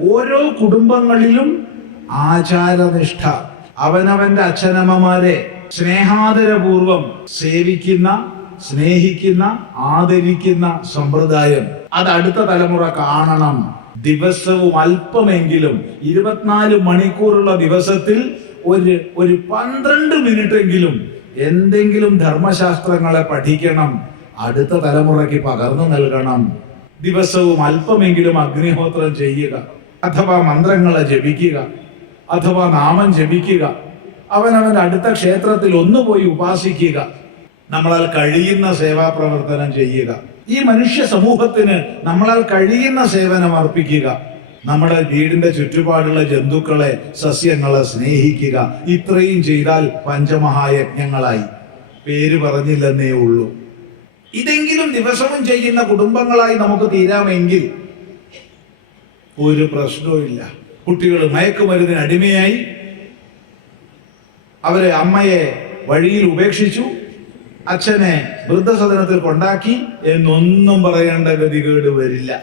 ഓരോ കുടുംബങ്ങളിലും ആചാരനിഷ്ഠ അവനവന്റെ അച്ഛനമ്മമാരെ സ്നേഹാദരപൂർവം സേവിക്കുന്ന സ്നേഹിക്കുന്ന ആദരിക്കുന്ന സമ്പ്രദായം. അത് അടുത്ത തലമുറ കാണണം. ദിവസവും അല്പമെങ്കിലും ഇരുപത്തിനാല് മണിക്കൂറുള്ള ദിവസത്തിൽ ഒരു ഒരു പന്ത്രണ്ട് മിനിറ്റ് എങ്കിലും എന്തെങ്കിലും ധർമ്മശാസ്ത്രങ്ങളെ പഠിക്കണം. അടുത്ത തലമുറയ്ക്ക് പകർന്നു നൽകണം. ദിവസവും അല്പമെങ്കിലും അഗ്നിഹോത്രം ചെയ്യുക. അഥവാ മന്ത്രങ്ങളെ ജപിക്കുക അഥവാ നാമം ജപിക്കുക അവനവൻ അടുത്ത ക്ഷേത്രത്തിൽ ഒന്നുപോയി ഉപാസിക്കുക നമ്മളാൽ കഴിയുന്ന സേവാപ്രവർത്തനം ചെയ്യുക. ഈ മനുഷ്യ സമൂഹത്തിന് നമ്മളാൽ കഴിയുന്ന സേവനം അർപ്പിക്കുക. നമ്മുടെ വീടിന്റെ ചുറ്റുപാടുള്ള ജന്തുക്കളെ സസ്യങ്ങളെ സ്നേഹിക്കുക. ഇത്രയും ചെയ്താൽ പഞ്ചമഹായജ്ഞങ്ങളായി. പേര് പറഞ്ഞില്ലെന്നേ ഉള്ളൂ. ഇതെങ്കിലും ദിവസവും ചെയ്യുന്ന കുടുംബങ്ങളായി നമുക്ക് തീരാമെങ്കിൽ ഒരു പ്രശ്നവുമില്ല കുട്ടികൾ മയക്കുമരുന്നിന് അടിമയായി. അവരെ അമ്മയെ വഴിയിൽ ഉപേക്ഷിച്ചു. അച്ഛനെ വൃദ്ധസദനത്തിൽ കൊണ്ടാക്കി എന്നൊന്നും പറയേണ്ട ഗതികേട് വരില്ല.